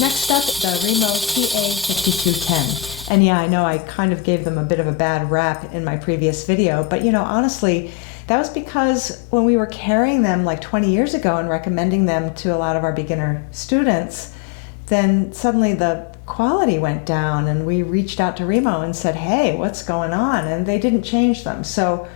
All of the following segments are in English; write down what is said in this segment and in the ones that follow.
Next up, the Remo TA-5210. And yeah, I know I kind of gave them a bit of a bad rap in my previous video, but you know, honestly, that was because when we were carrying them like 20 years ago and recommending them to a lot of our beginner students, then suddenly the quality went down and we reached out to Remo and said, hey, what's going on? And they didn't change them. So,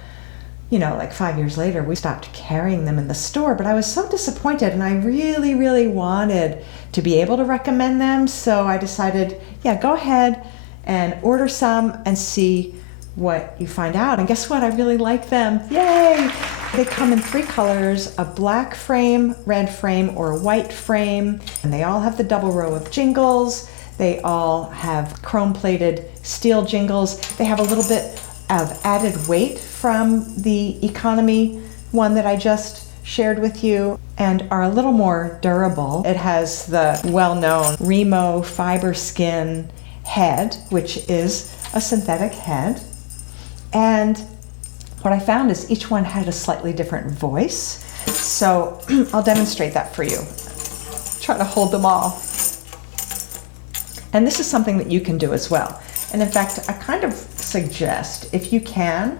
you know, like 5 years later, we stopped carrying them in the store, but I was so disappointed and I really, really wanted to be able to recommend them. So I decided, yeah, go ahead and order some and see what you find out. And guess what? I really like them. Yay! They come in 3 colors, a black frame, red frame, or a white frame. And they all have the double row of jingles. They all have chrome-plated steel jingles. They have a little bit of added weight from the economy one that I just shared with you and are a little more durable. It has the well-known Remo fiber skin head, which is a synthetic head. And what I found is each one had a slightly different voice. So I'll demonstrate that for you. Try to hold them all. And this is something that you can do as well. And in fact, I kind of suggest, if you can,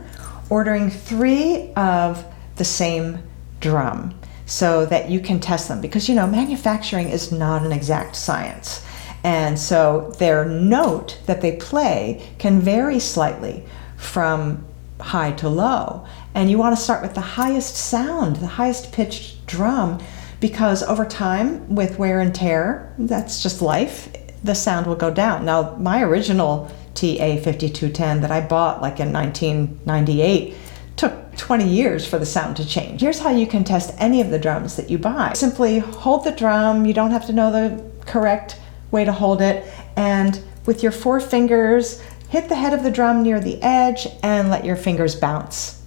ordering 3 of the same drum so that you can test them. Because, you know, manufacturing is not an exact science. And so their note that they play can vary slightly from high to low. And you want to start with the highest sound, the highest pitched drum, because over time, with wear and tear, that's just life, the sound will go down. Now, my original TA-5210 that I bought like in 1998 took 20 years for the sound to change. Here's how you can test any of the drums that you buy. Simply hold the drum. You don't have to know the correct way to hold it. And with your 4 fingers, hit the head of the drum near the edge and let your fingers bounce.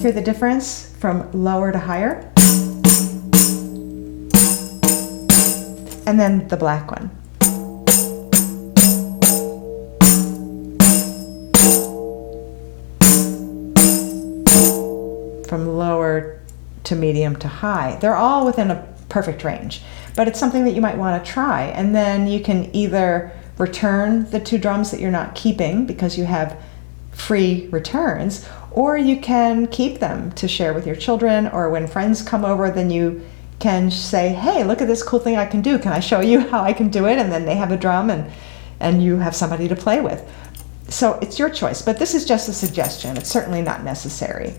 Hear the difference from lower to higher? And then the black one. From lower to medium to high. They're all within a perfect range, but it's something that you might want to try. And then you can either return the 2 drums that you're not keeping because you have free returns, or you can keep them to share with your children, or when friends come over, then you can say, hey, look at this cool thing I can do. Can I show you how I can do it? And then they have a drum and you have somebody to play with. So it's your choice, but this is just a suggestion. It's certainly not necessary.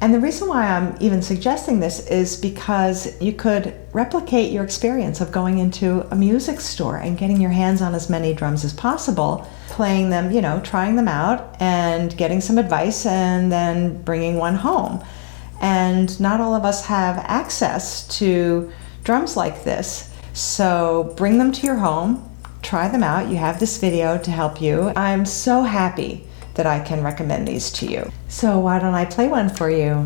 And the reason why I'm even suggesting this is because you could replicate your experience of going into a music store and getting your hands on as many drums as possible, playing them, you know, trying them out and getting some advice and then bringing one home. And not all of us have access to drums like this. So bring them to your home, try them out. You have this video to help you. I'm so happy that I can recommend these to you. So why don't I play one for you?